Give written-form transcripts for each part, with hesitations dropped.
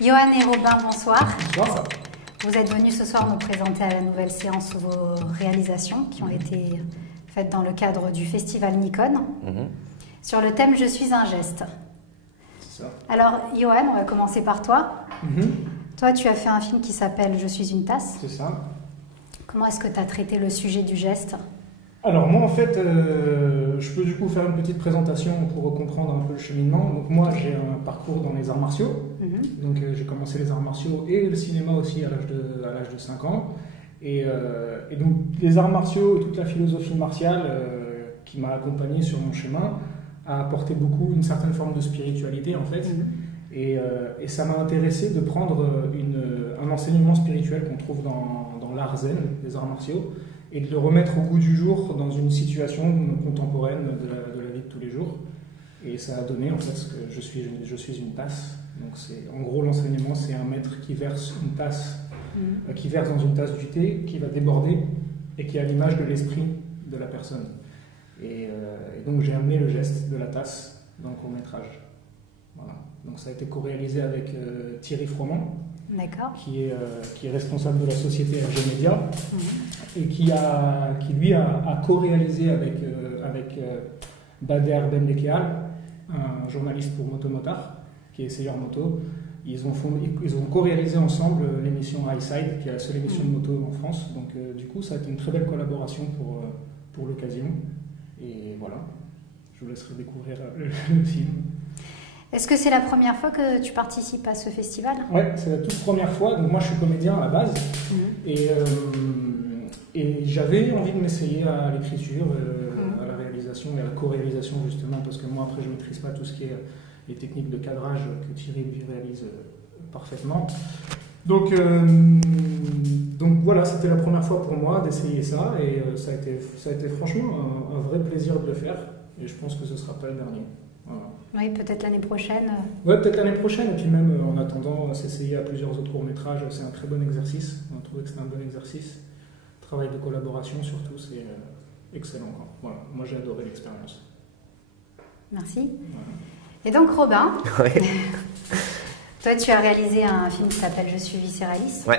Johan et Robin, bonsoir. Bonsoir. Vous êtes venus ce soir nous présenter à la nouvelle séance vos réalisations qui ont été faites dans le cadre du Festival Nikon sur le thème « Je suis un geste ». C'est ça. Alors, Johan, on va commencer par toi. Toi, tu as fait un film qui s'appelle « Je suis une tasse ». C'est ça. Comment est-ce que tu as traité le sujet du geste? Alors moi en fait, je peux du coup faire une petite présentation pour comprendre un peu le cheminement. Donc moi j'ai un parcours dans les arts martiaux. Donc j'ai commencé les arts martiaux et le cinéma aussi à l'âge de 5 ans. Et donc les arts martiaux et toute la philosophie martiale qui m'a accompagné sur mon chemin a apporté beaucoup une certaine forme de spiritualité en fait. Et ça m'a intéressé de prendre un enseignement spirituel qu'on trouve dans l'art zen, des arts martiaux, et de le remettre au goût du jour dans une situation contemporaine de la vie de tous les jours. Et ça a donné en fait ce que je suis une tasse. Donc en gros l'enseignement c'est un maître qui verse une tasse, qui verse dans une tasse du thé, qui va déborder et qui a l'image de l'esprit de la personne. Et donc j'ai amené le geste de la tasse dans le court-métrage. Voilà. Donc ça a été co-réalisé avec Thierry Froment, qui est responsable de la société FG Media, et qui lui a co-réalisé avec Bader Bendekeal, un journaliste pour Motomotard, qui est essayeur moto. Ils ont co-réalisé ensemble l'émission Highside, qui est la seule émission de moto en France. Donc du coup, ça a été une très belle collaboration pour l'occasion. Et voilà, je vous laisserai découvrir le film. Est-ce que c'est la première fois que tu participes à ce festival? Oui, c'est la toute première fois. Donc moi, je suis comédien à la base. Et j'avais envie de m'essayer à l'écriture, à la réalisation et à la co-réalisation, justement, parce que moi, après, je ne maîtrise pas tout ce qui est les techniques de cadrage que Thierry lui réalise parfaitement. Donc voilà, c'était la première fois pour moi d'essayer ça. Et ça a été franchement un vrai plaisir de le faire. Et je pense que ce ne sera pas le dernier. Voilà. Oui, peut-être l'année prochaine. Oui, peut-être l'année prochaine. Et puis même, en attendant, s'essayer à plusieurs autres courts-métrages, c'est un très bon exercice. On a trouvé que c'était un bon exercice. Travail de collaboration, surtout, c'est excellent. Voilà. Moi, j'ai adoré l'expérience. Merci. Voilà. Et donc, Robin, Ouais. toi, tu as réalisé un film qui s'appelle « Je suis viscéraliste ». Ouais.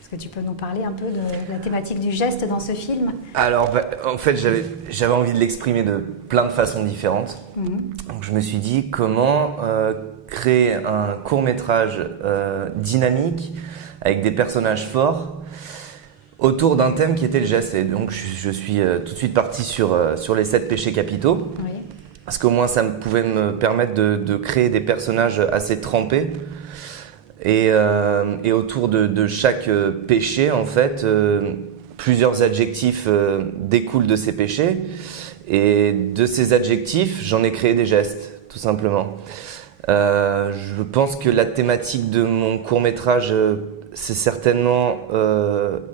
Est-ce que tu peux nous parler un peu de la thématique du geste dans ce film? Alors, en fait, j'avais envie de l'exprimer de plein de façons différentes. Donc, je me suis dit comment créer un court-métrage dynamique avec des personnages forts autour d'un thème qui était le geste. Et donc, je suis tout de suite parti sur les 7 péchés capitaux. Oui. Parce qu'au moins, ça pouvait me permettre de créer des personnages assez trempés. Et autour de chaque péché, en fait, plusieurs adjectifs découlent de ces péchés. Et de ces adjectifs, j'en ai créé des gestes, tout simplement. Je pense que la thématique de mon court-métrage, c'est certainement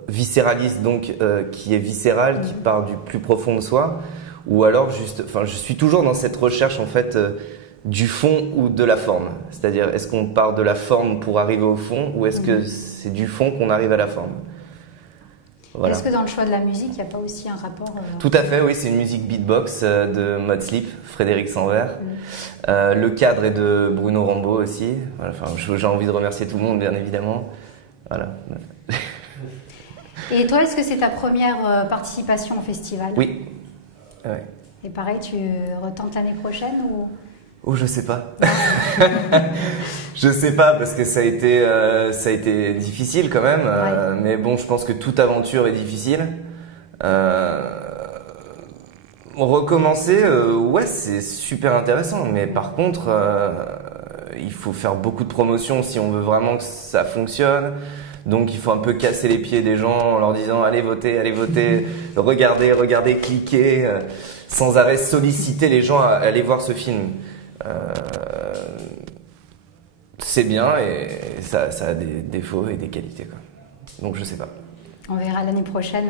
viscéraliste, donc qui est viscéral, qui part du plus profond de soi. Ou alors, je suis toujours dans cette recherche, en fait, du fond ou de la forme. C'est-à-dire, est-ce qu'on part de la forme pour arriver au fond ou est-ce que c'est du fond qu'on arrive à la forme? Voilà. Est-ce que dans le choix de la musique, il n'y a pas aussi un rapport Tout à fait, oui, c'est une musique beatbox de Mode Sleep, Frédéric Sanvert. Le cadre est de Bruno Rambaud aussi. Voilà, enfin, j'ai envie de remercier tout le monde, bien évidemment. Voilà. Et toi, est-ce que c'est ta première participation au festival? Oui. Ouais. Et pareil, tu retentes l'année prochaine ou... Oh, je sais pas. Je sais pas parce que ça a été difficile quand même. Mais bon, je pense que toute aventure est difficile. Recommencer, ouais, c'est super intéressant. Mais par contre, il faut faire beaucoup de promotion si on veut vraiment que ça fonctionne. Donc il faut un peu casser les pieds des gens en leur disant allez voter, regardez, cliquez, sans arrêt solliciter les gens à aller voir ce film. C'est bien et ça a des défauts et des qualités, quoi. Donc je sais pas. On verra l'année prochaine.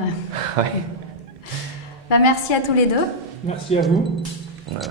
Ouais. Bah, merci à tous les deux. Merci à vous. Voilà.